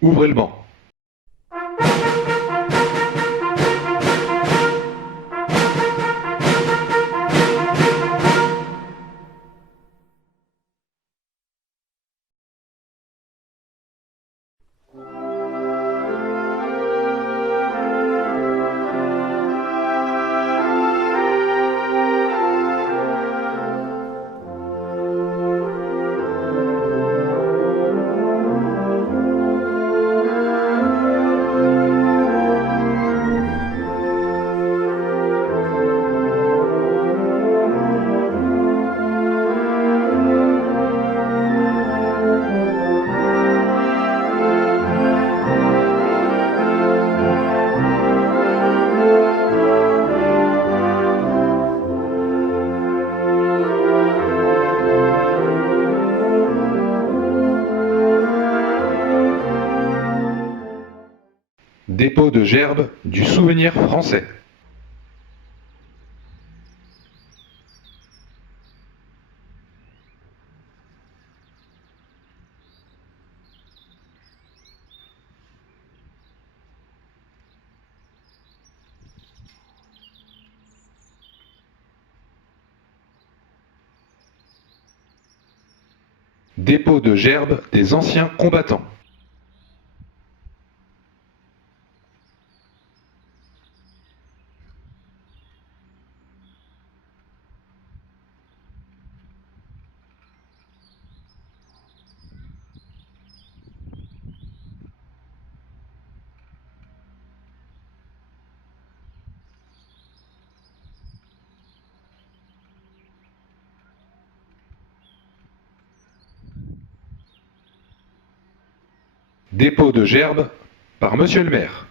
Ouvrez le banc. Dépôt de gerbes du souvenir français. Dépôt de gerbes des anciens combattants. Dépôt de gerbes par Monsieur le maire.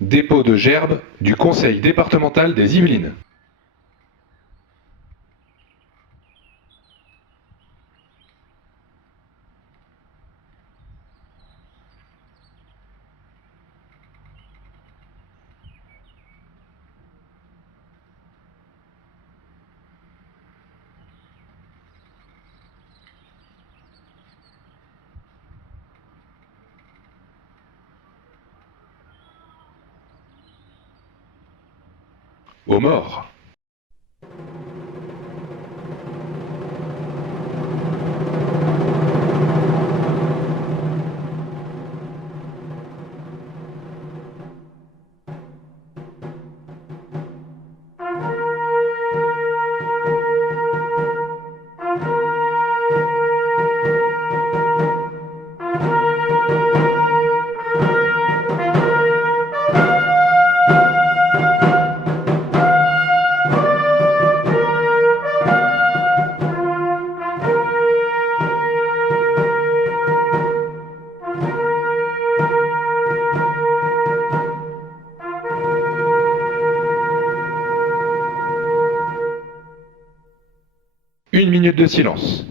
Dépôt de gerbes du conseil départemental des Yvelines. Aux morts. Une minute de silence.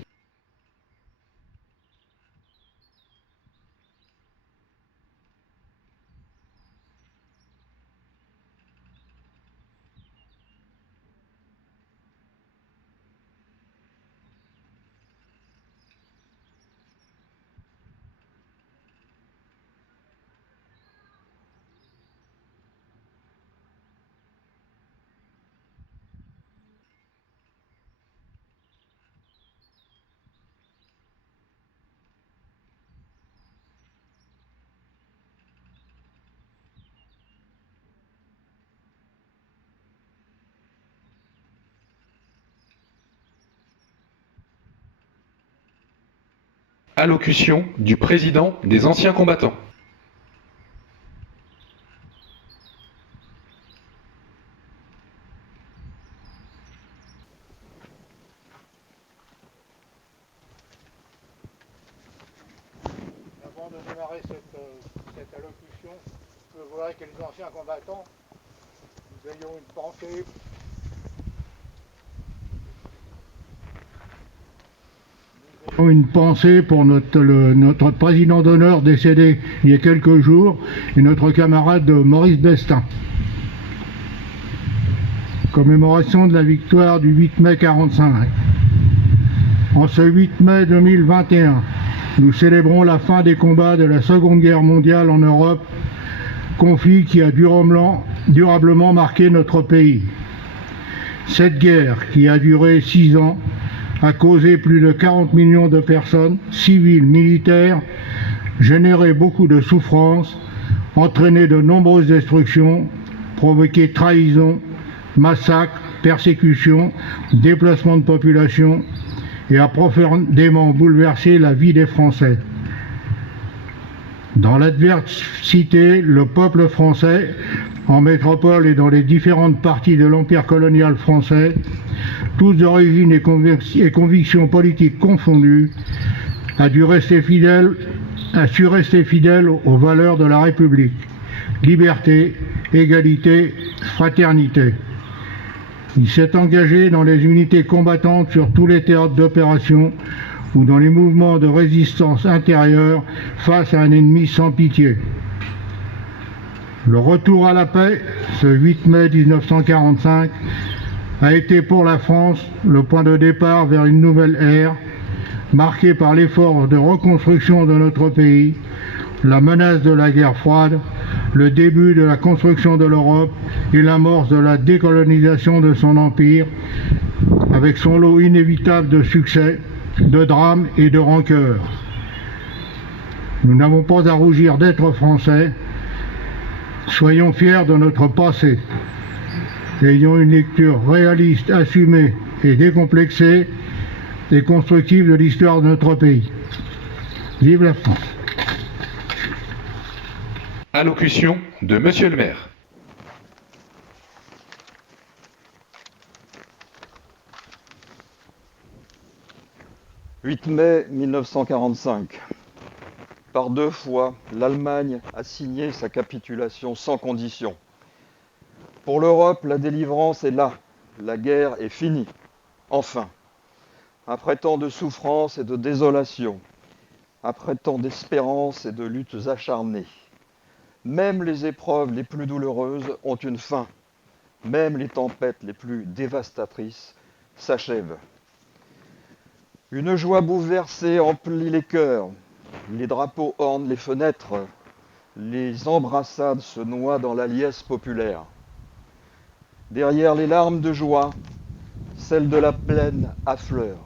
Allocution du président des anciens combattants. Avant de démarrer cette allocution, je voudrais que les anciens combattants, nous ayons une pensée Une pensée pour notre président d'honneur décédé il y a quelques jours et notre camarade Maurice Bestin. Commémoration de la victoire du 8 mai 1945. En ce 8 mai 2021, nous célébrons la fin des combats de la Seconde Guerre mondiale en Europe, conflit qui a durablement marqué notre pays. Cette guerre, qui a duré 6 ans, a causé plus de 40 millions de personnes, civiles, militaires, généré beaucoup de souffrances, entraîné de nombreuses destructions, provoqué trahison, massacres, persécutions, déplacements de population et a profondément bouleversé la vie des Français. Dans l'adversité, le peuple français, en métropole et dans les différentes parties de l'empire colonial français, tous d'origine et convictions politiques confondues, a su rester fidèle aux valeurs de la République, liberté, égalité, fraternité. Il s'est engagé dans les unités combattantes sur tous les théâtres d'opération ou dans les mouvements de résistance intérieure face à un ennemi sans pitié. Le retour à la paix, ce 8 mai 1945, a été pour la France le point de départ vers une nouvelle ère, marquée par l'effort de reconstruction de notre pays, la menace de la guerre froide, le début de la construction de l'Europe et l'amorce de la décolonisation de son empire, avec son lot inévitable de succès, de drames et de rancœurs. Nous n'avons pas à rougir d'être français. Soyons fiers de notre passé. Ayons une lecture réaliste, assumée et décomplexée et constructive de l'histoire de notre pays. Vive la France! Allocution de Monsieur le maire. « 8 mai 1945. Par 2 fois, l'Allemagne a signé sa capitulation sans condition. Pour l'Europe, la délivrance est là. La guerre est finie. Enfin. Après tant de souffrances et de désolation, après tant d'espérances et de luttes acharnées, même les épreuves les plus douloureuses ont une fin. Même les tempêtes les plus dévastatrices s'achèvent. Une joie bouleversée emplit les cœurs. Les drapeaux ornent les fenêtres. Les embrassades se noient dans la liesse populaire. Derrière les larmes de joie, celles de la plaine affleurent.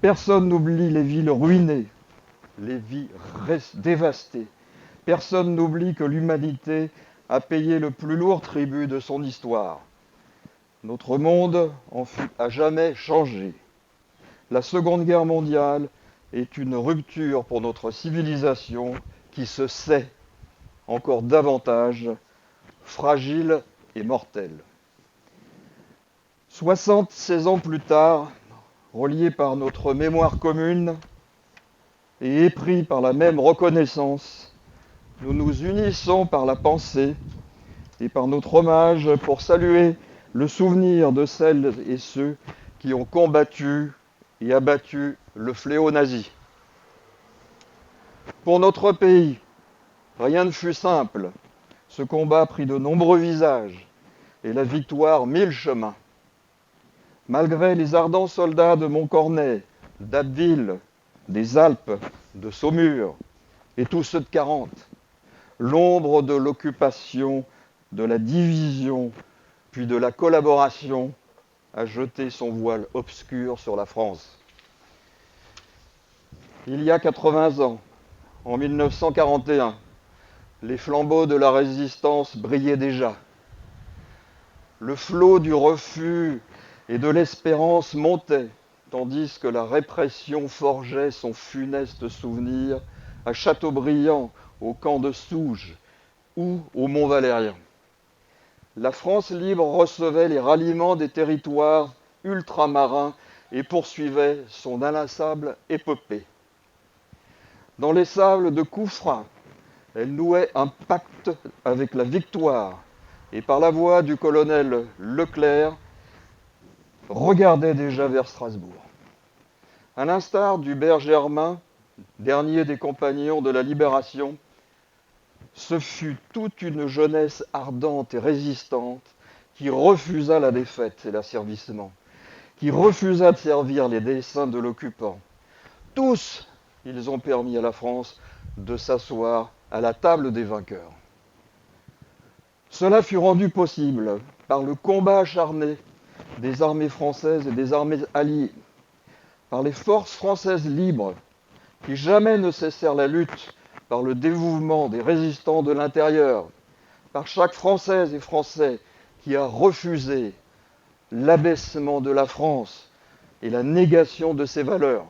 Personne n'oublie les villes ruinées, les vies dévastées. Personne n'oublie que l'humanité a payé le plus lourd tribut de son histoire. Notre monde en fut à jamais changé. La Seconde Guerre mondiale est une rupture pour notre civilisation qui se sait encore davantage fragile et mortelle. 76 ans plus tard, reliés par notre mémoire commune et épris par la même reconnaissance, nous nous unissons par la pensée et par notre hommage pour saluer le souvenir de celles et ceux qui ont combattu et abattu le fléau nazi. Pour notre pays, rien ne fut simple. Ce combat prit de nombreux visages et la victoire 1000 chemins. Malgré les ardents soldats de Montcornet, d'Abbeville, des Alpes, de Saumur et tous ceux de 40, l'ombre de l'occupation, de la division, puis de la collaboration a jeté son voile obscur sur la France. Il y a 80 ans, en 1941, les flambeaux de la résistance brillaient déjà. Le flot du refus et de l'espérance montait, tandis que la répression forgeait son funeste souvenir à Châteaubriand, au camp de Souges ou au Mont-Valérien. La France libre recevait les ralliements des territoires ultramarins et poursuivait son inlassable épopée. Dans les sables de Couffra, elle nouait un pacte avec la victoire et par la voix du colonel Leclerc, regardait déjà vers Strasbourg. À l'instar d'Hubert Germain, dernier des compagnons de la Libération, ce fut toute une jeunesse ardente et résistante qui refusa la défaite et l'asservissement, qui refusa de servir les desseins de l'occupant. Tous, ils ont permis à la France de s'asseoir à la table des vainqueurs. Cela fut rendu possible par le combat acharné des armées françaises et des armées alliées, par les forces françaises libres qui jamais ne cessèrent la lutte, par le dévouement des résistants de l'intérieur, par chaque Française et Français qui a refusé l'abaissement de la France et la négation de ses valeurs.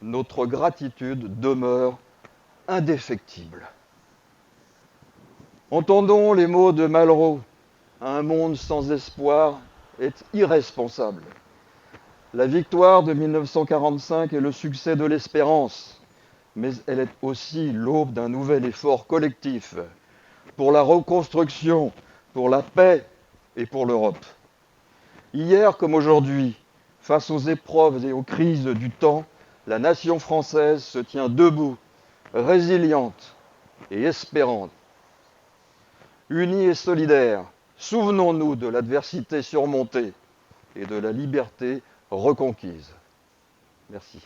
Notre gratitude demeure indéfectible. Entendons les mots de Malraux. Un monde sans espoir est irresponsable. La victoire de 1945 est le succès de l'espérance, mais elle est aussi l'aube d'un nouvel effort collectif pour la reconstruction, pour la paix et pour l'Europe. Hier comme aujourd'hui, face aux épreuves et aux crises du temps, la nation française se tient debout, résiliente et espérante. Unis et solidaires, souvenons-nous de l'adversité surmontée et de la liberté reconquise. Merci.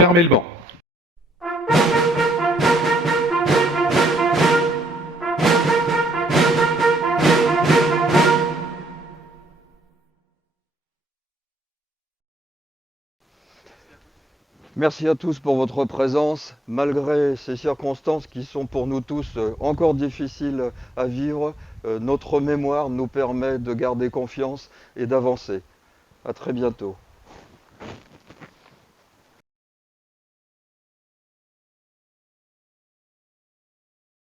Fermez le banc. Merci à tous pour votre présence, malgré ces circonstances qui sont pour nous tous encore difficiles à vivre. Notre mémoire nous permet de garder confiance et d'avancer. À très bientôt.